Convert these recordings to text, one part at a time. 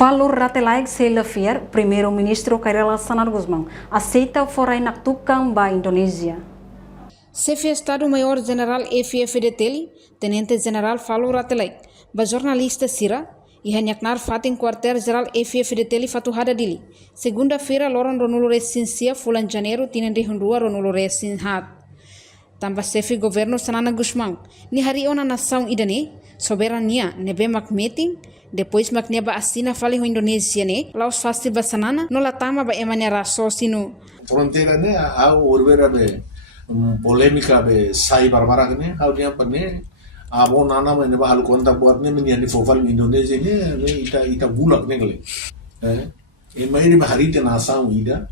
Falou Ratelaik Selafier, primeiro-ministro Kairala Sanar Guzmão, aceita forai naktukang ba Indonésia. Chefe Estado-Maior-General FFDT, Tenente-General Falou Ratelaik, ba jornalista Sira, e hanyaknar fatin quartel-geral FFDT fatuhada dili. Segunda-feira, loron ronulo resinsia fulan janeiro tinende hundua ronulo resinhat. Tambah chefe governo Sanana Guzmão, ni hari ona nação idane, soberania nebe mak meeting, depois mak neba assina fali ho Indonesia ne, laos fasti basanana, no latama ba emanera sosinu. Fronteira ne, au urbera be, polêmica be, sai barbara ne, au dia pane, abo nana me neba halu konta buat ne, meni ane fofal Indonesia ne, ita bulak ne kali. Emai di hari te nação ida,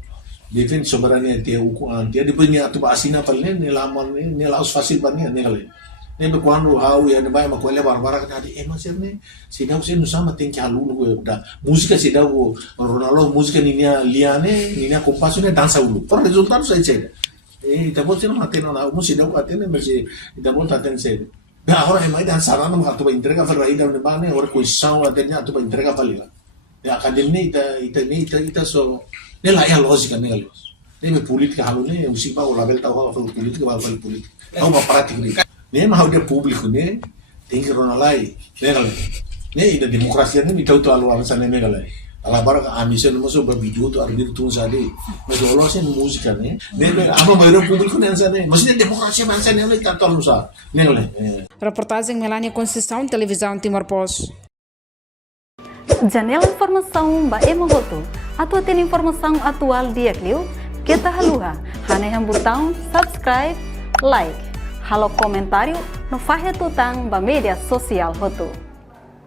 defend soberania te uku antia, depois ne atu ba assina fali ne, laman ne laos fasti bani ne kali. Nebe quando hau ya ne bai ma quelle barbara kan adi mas ne sida usen sama tem que aluno da música sida o Ronaldo música ninia liane ninia compasso ne dança ulu por resultado sai cede e tá botando mateno na música o atene mas e tá botando atene cede da hora é mais dançar não ma tu ba entrega fal aí da ne bane ora coição atene tu ba entrega falila e academia ita so nela é a lógica nela nebe política halu ne musiba o label tá o política vai política é uma prática ne mau dia público ne tem que ronalai ne ida demokrasia ne mitau tu alu alasan ne galai ala baraka amisen mo so video tu arbir tu sade mas olo sen música ne ama mairo público ne sane mas ne demokrasia mansa ne le tanto alusa ne galai Reportagem Melania Conceição, televisão Timor-Post. Janela informação ba emogoto. Atua tem informação atual dia clio. Kita haluha, haneham botão subscribe, like. Halo komentário no Fahia Tutang ba media sosial hotu.